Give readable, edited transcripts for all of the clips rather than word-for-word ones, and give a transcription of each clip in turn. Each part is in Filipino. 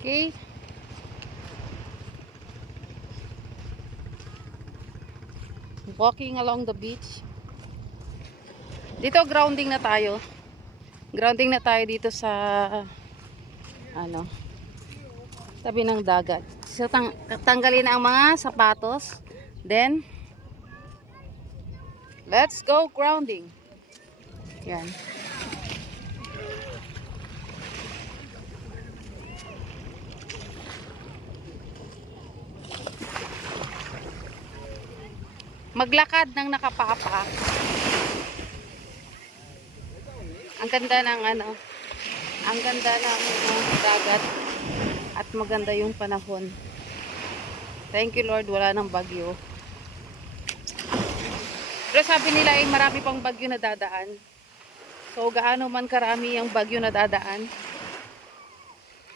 Okay. Walking along the beach. Dito grounding na tayo. Grounding na tayo dito sa ano, tabi ng dagat. So tanggalin ang mga sapatos. Then let's go grounding. Yan. Maglakad ng nakapapa. Ang ganda ng ang ganda ng dagat at maganda yung panahon. Thank you Lord, wala nang bagyo. Pero sabi nila ay marami pang bagyo na dadaan. So gaano man karami ang bagyo na dadaan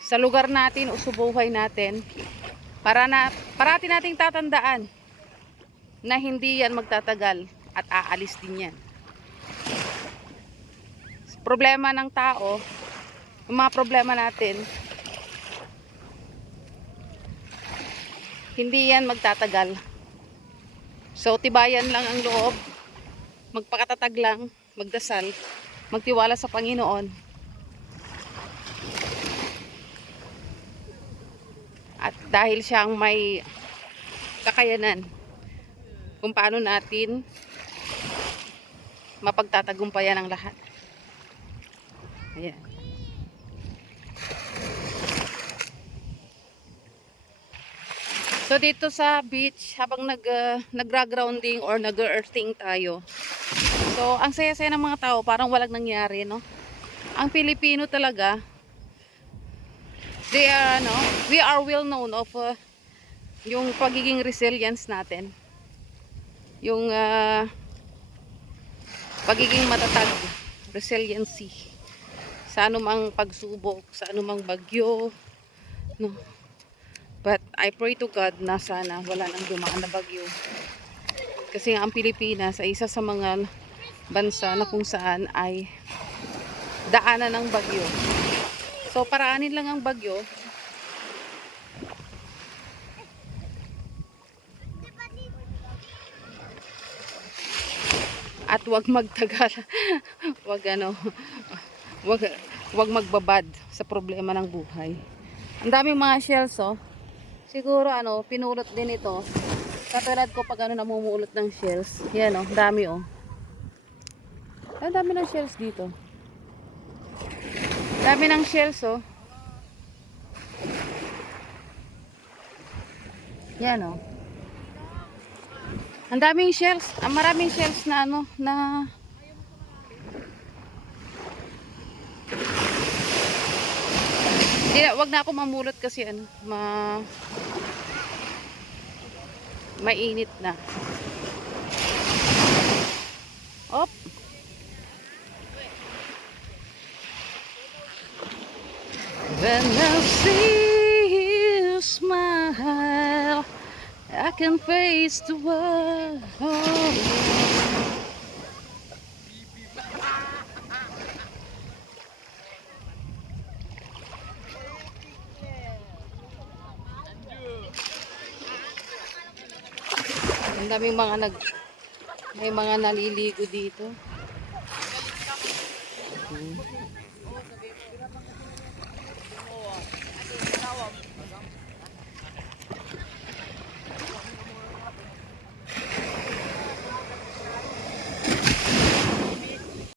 sa lugar natin o sa buhay natin, parati nating tatandaan na hindi yan magtatagal at aalis din yan. Problema ng tao, yung mga problema natin, hindi yan magtatagal. So tibayan lang ang loob, magpakatatag lang, magdasal, magtiwala sa Panginoon. At dahil siyang may kakayanan kung paano natin mapagtatagumpayan ang lahat. Ayan. So dito sa beach, habang nagra-grounding or nag-earthing tayo. So ang saya-saya ng mga tao, parang walang nangyari, no? Ang Pilipino talaga, we are well known of yung pagiging resilience natin. Yung pagiging matatag, resiliency sa anumang pagsubok, sa anumang bagyo, no? But I pray to God na sana wala nang dumaan na bagyo. Kasi ang Pilipinas ay isa sa mga bansa na kung saan ay daanan ng bagyo. So paraanin lang ang bagyo. At wag magtagal. wag magbabad sa problema ng buhay. Ang daming mga shells, oh. Siguro pinulot din ito. Katulad ko pag namumulot ng shells. Yan, oh, dami, oh. Ang dami ng shells dito. Dami ng shells, oh. Yan, oh. Ang daming shells, maraming shells na wag na ako mamulot kasi mainit na. Op. When I see you smile, I can face the world. Ang daming may mga naliligo dito.